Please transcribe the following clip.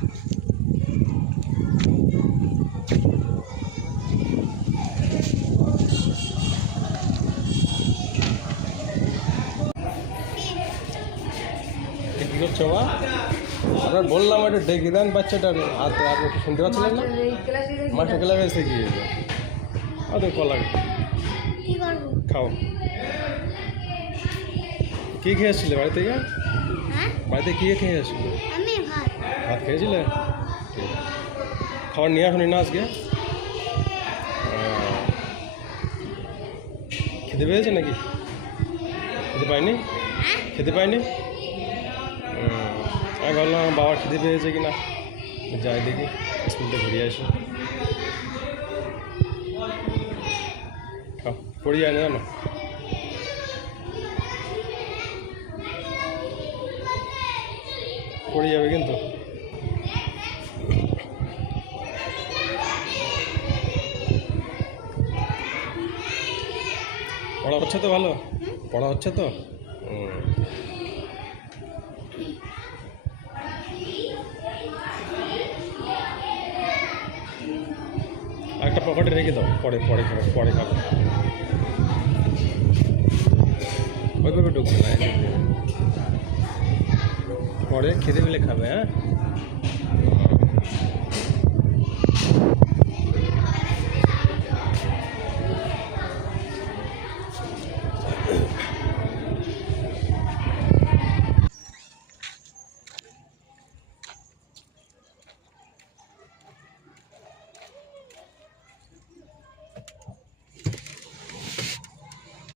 কি করছো মা? আপনার বললাম একটু ডেকে দেন বাচ্চাটার হাতে, আপনি একটু শুনতে পাচ্ছিলেন না? মাস্টার ক্লাসে এসে গিয়ে ওদের কলা খাও। কি খেয়ে আসছিলে বাড়ি থেকে? বাড়িতে কি খেয়ে আসছিল? ভাত খেয়েছিলে? খাবার নিয়ে আসুন না আজকে? খেতে পেয়েছে নাকি? খেতে পাইনি? খেতে পাইনি? আমি ভাবলাম বাবার খেতে পেয়েছে কিনা, যাই দেখি স্কুল থেকে ঘুরিয়ে আসি। খাও, পড়ে যায় না জানো? পড়ে যাবে কিন্তু। পড়া হচ্ছে তো ভালো? পড়া হচ্ছে তো? একটা পকেটে রেখে দাও, পরে পরে খাবে, পরে খাবে। ওইভাবে ঢুকবে না, পরে খেতে পেলে খাবে। হ্যাঁ।